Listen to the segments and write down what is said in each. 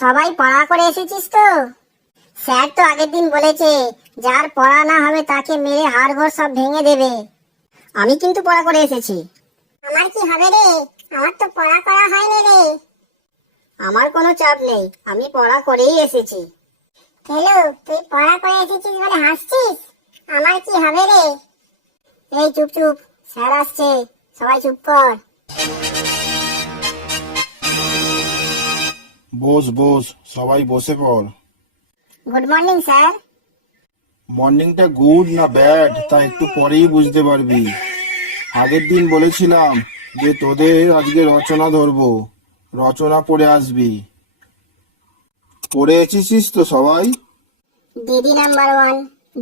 সবাই পড়া করে এসেছিস তো? স্যার তো আগের দিন বলেছে, যার পড়া না হবে তাকে মেরে হাড়গোড় সব ভেঙে দেবে। আমি কিন্তু পড়া করে এসেছি। আমার কি হবে রে? আমার তো পড়া করা হয়নি রে। আমার কোনো চাপ নেই, আমি পড়া করেই এসেছি। হ্যালো তুই পড়া করে এসেছিস বলে হাসছিস? আমার কি হবে রে? এই চুপ চুপ। স্যার আসছে, সবাই চুপ কর। বস বোস সবাই বসে পড়। গুড মর্নিং স্যার মর্নিংটা গুড না ব্যাড তা একটু পরেই বুঝতে পারবি। আগের দিন বলেছিলাম যে তোদের আজকে রচনা ধরবো। রচনা পড়ে আসবি। পড়ে এসেছিস তো সবাই? দিদি নাম্বার ওয়ান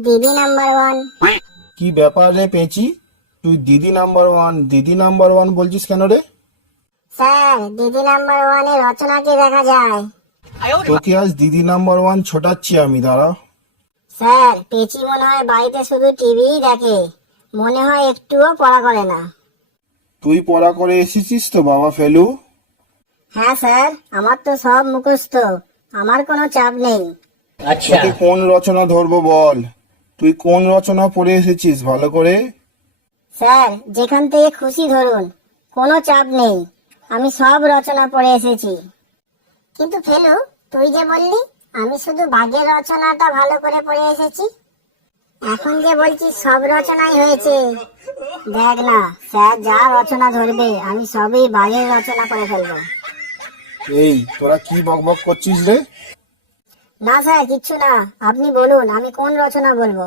দিদি নাম্বার ওয়ান কি ব্যাপার রে পেঁচি? তুই দিদি নাম্বার ওয়ান দিদি নাম্বার ওয়ান বলছিস কেন রে? স্যার দিদি নাম্বার ওয়ানে রচনাকে দেখা যায়? তোকে আজ দিদি নাম্বার ওয়ান ছোটাচ্ছি আমি দাঁড়া। স্যার পেচি মনে হয় বাড়িতে শুধু টিভিই দেখে। মনে হয় একটুও পড়া করে না। তুই পড়া করে এসেছিস তো বাবা ফেলু? হ্যাঁ স্যার আমার তো সব মুখস্থ। আমার কোনো চাপ নেই। তোকে কোন রচনা ধরবো বল? তুই কোন রচনা পড়ে এসেছিস ভালো করে? স্যার যেখান থেকে খুশি ধরুন। কোনো চাপ নেই। আমি সব রচনা পড়ে এসেছি। কিন্তু ফেলু তুই যে বললি আমি শুধু বাঘের রচনাটা ভালো করে পড়ে এসেছি। এখন যে বলছি সব রচনাই হয়েছে। দেখ না স্যার যা রচনা ধরবে আমি সবই বাঘের রচনা করে ফেলব। এই তোরা কি বকবক করছিস রে? না স্যার কিচ্ছু না। আপনি বলুন আমি কোন রচনা বলব?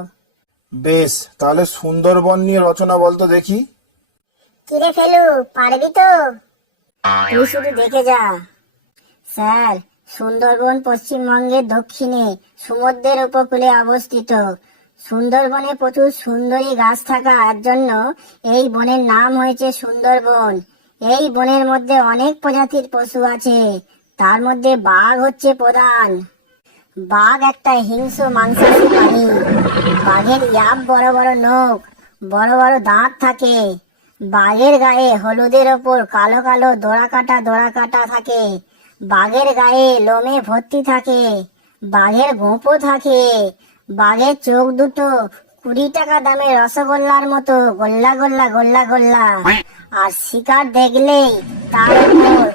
বেশ তাহলে সুন্দরবন নিয়ে রচনা বলতো দেখি। কিরে ফেলু পারবি তো? তুই শুধু দেখে যা। স্যার, সুন্দরবন পশ্চিমবঙ্গের দক্ষিণে, সমুদ্রের উপকূলে অবস্থিত। সুন্দরবনে প্রচুর সুন্দরী গাছ থাকার জন্য এই বনের নাম হয়েছে সুন্দরবন। এই বনের মধ্যে অনেক প্রজাতির পশু আছে। তার মধ্যে বাঘ হচ্ছে প্রধান। বাঘ একটা হিংস্র মাংসাশী প্রাণী। বাঘের ইয়াব বড় বড় নখ, বড় বড় দাঁত থাকে। বাঘের গায়ে হলুদের ওপর কালো কালো দোড়া কাটা দোড়া কাটা থাকে। বাঘের গায়ে লোমে ভর্তি থাকে। বাঘের গোঁপও থাকে। বাঘের চোখ দুটো কুড়ি টাকা দামের রসগোল্লার মতো গোল্লা গোল্লা গোল্লা গোল্লা। আর শিকার দেখলেই তার উপর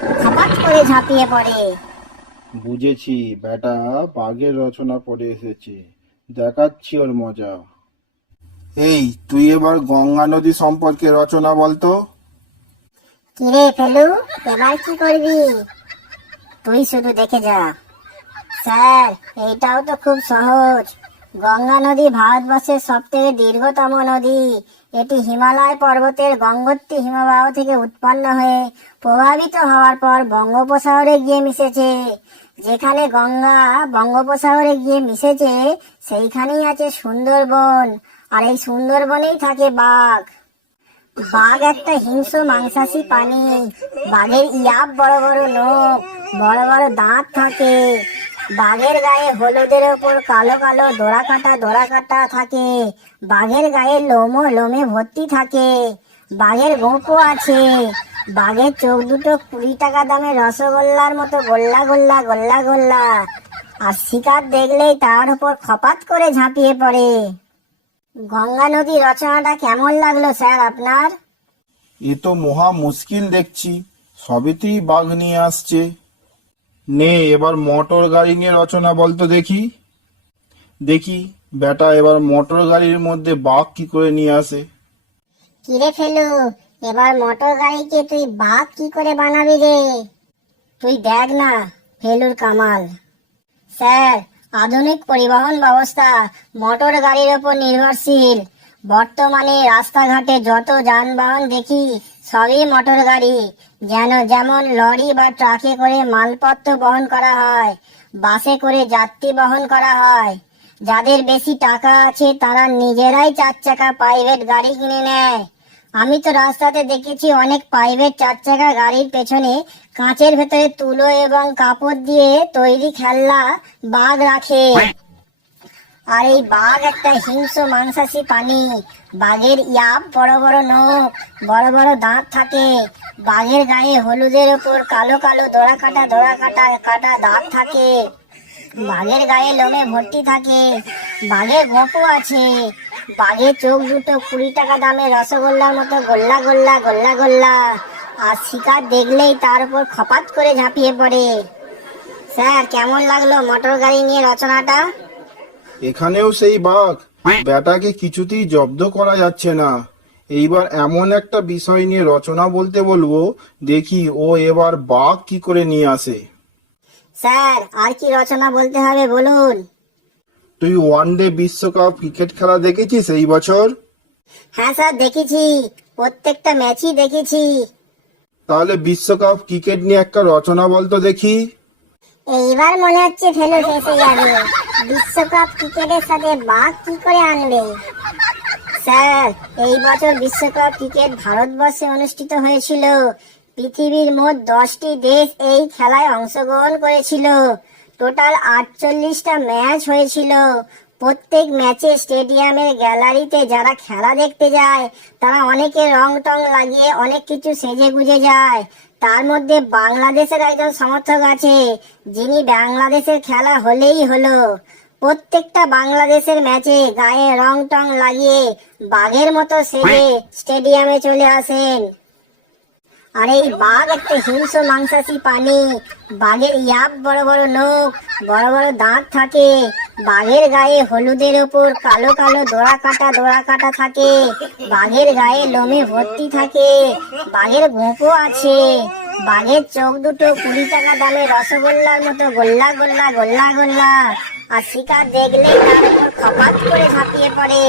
করে ঝাঁপিয়ে পড়ে। বুঝেছি বেটা বাঘের রচনা পড়ে এসেছে। দেখাচ্ছি ওর মজা। এই, তুই এবার গঙ্গা নদী সম্পর্কে রচনা বলতো কিরে ফেলু, এবার কি করবি? তুই শুধু দেখে যা। স্যার, এইটাও তো খুব সহজ। গঙ্গা নদী ভারতবর্ষের সব থেকে দীর্ঘতম নদী। এটি হিমালয় পর্বতের গঙ্গোত্রী হিমবাহ থেকে উৎপন্ন হয়ে প্রভাবিত হওয়ার পর বঙ্গোপসাগরে গিয়ে মিশেছে। যেখানে গঙ্গা বঙ্গোপসাগরে গিয়ে মিশেছে, সেইখানেই আছে সুন্দরবন। আর এই সুন্দরবনেই থাকে বাঘ। বাঘ একটা হিংস্র মাংসাশী প্রাণী। বাঘের ইয়াব বড় বড় নখ বড় বড় দাঁত থাকে। বাঘের গায়ে হলুদের ওপর কালো কালো দোড়া কাটা দোড়া কাটা থাকে। বাঘের গায়ে লোমও লোমে ভর্তি থাকে। বাঘের গোঁপও আছে। বাঘের চোখ দুটো কুড়ি টাকা দামের রসগোল্লার মতো গোল্লা গোল্লা গোল্লা গোল্লা। আর শিকার দেখলেই তার উপর খপাত করে ঝাঁপিয়ে পড়ে। গঙ্গা নদী রচনাটা কেমন লাগল স্যার আপনার? এ তো মহা মুশকিল দেখছি। সবেতেই বাঘ নিয়ে আসছে। নে এবার মোটর গাড়ি নিয়ে রচনা বলতো দেখি। দেখি বেটা এবার মোটর গাড়ির মধ্যে বাঘ কি করে নিয়ে আসে? কিরে ফেলু এবার মোটর গাড়িকে তুই বাঘ কি করে বানাবি রে? তুই দেখ না ফেলুর কামাল। স্যার আধুনিক পরিবহন ব্যবস্থা, মোটর গাড়ির ওপর নির্ভরশীল। বর্তমানে রাস্তাঘাটে যত যানবাহন দেখি, সবই মোটর গাড়ি। যেন যেমন লরি বা ট্রাকে করে মালপত্র বহন করা হয়, বাসে করে যাত্রী বহন করা হয়। যাদের বেশি টাকা আছে, তারা নিজেরাই চার চাকা প্রাইভেট গাড়ি কিনে নেয়। আমি তো রাস্তাতে দেখেছি অনেক প্রাইভেট চার চাকা গাড়ির পেছনে কাঁচের ভেতরে তুলো এবং কাপড় দিয়ে তৈরি খেলনা বাঘ রাখে। আর এই বাঘ একটা হিংস্র মাংসাশী প্রাণী। বাঘের ইয়াব বড় বড় নখ, বড় বড় দাঁত থাকে। বাঘের গায়ে হলুদের ওপর কালো কালো দোড়া কাটা দোড়া কাটা কাটা দাগ থাকে। বাঘের গায়ে লোমে ভর্তি থাকে। বাঘের গোপও আছে। বাঘের চোখ দুটো কুড়ি টাকা দামে রসগোল্লার মতো গোল্লা গোল্লা গোল্লা গোল্লা। আর শিকার দেখলেই তার উপর খপাত করে ঝাঁপিয়ে পড়ে। স্যার কেমন লাগল মোটর গাড়ি নিয়ে রচনাটা? এখানেও সেই বাঘ। ব্যাটাকে কিছুতেই জব্দ করা যাচ্ছে না। এইবার এমন একটা বিষয় নিয়ে রচনা বলতে বলব। দেখি ও এবার বাঘ কি করে নিয়ে আসে। স্যার আর কি রচনা বলতে হবে বলুন। তুই ওয়ান ডে বিশ্বকাপ ক্রিকেট খেলা দেখেছিস এই বছর? হ্যাঁ স্যার দেখেছি। প্রত্যেকটা ম্যাচই দেখেছি। তাহলে বিশ্বকাপ ক্রিকেট নিয়ে একটা রচনা বলতো দেখি। এইবার মনে হচ্ছে ফেলু ফেসে যাবে। বিশ্বকাপ ক্রিকেটের সাথে বাঘ কি করে আনবে? স্যার এই বছর বিশ্বকাপ ক্রিকেট ভারতবর্ষে অনুষ্ঠিত হয়েছিল। পৃথিবীর মোট দশটি দেশ এই খেলায় অংশগ্রহণ করেছিল। টোটাল আটচল্লিশটা ম্যাচ হয়েছিল। প্রত্যেক ম্যাচে স্টেডিয়ামের গ্যালারিতে যারা খেলা দেখতে যায়, তারা অনেকে রং টং লাগিয়ে অনেক কিছু সেজে গুজে যায়। তার মধ্যে বাংলাদেশের একজন সমর্থক আছে, যিনি বাংলাদেশের খেলা হলেই হলো। প্রত্যেকটা বাংলাদেশের ম্যাচে গায়ে রং টং লাগিয়ে বাঘের মতো সেজে স্টেডিয়ামে চলে আসেন। আর এই বাঘ একটা হিংস্র মাংসাশী প্রাণী। বাঘের ইয়াব বড় বড় নখ বড় বড় দাঁত থাকে। বাঘের গায়ে হলুদের ওপর কালো কালো দোড়া কাটা দোড়া কাটা থাকে। বাঘের গায়ে লোমে ভর্তি থাকে। বাঘের গোঁপও আছে। বাঘের চোখ দুটো কুড়ি টাকা দামে রসগোল্লার মতো গোল্লা গোল্লা গোল্লা গোল্লা। আর শিকার দেখলেই তার উপর খপাত করে ঝাঁপিয়ে পড়ে।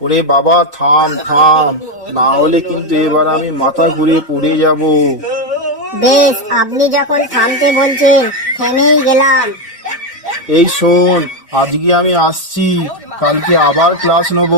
ওরে বাবা থাম থাম। না হলে কিন্তু এবার আমি মাথা ঘুরে পড়ে যাব। বেশ আপনি যখন থামতে বলছেন থেমেই গেলাম। এই শোন আজকে আমি আসছি কালকে আবার ক্লাস নেব।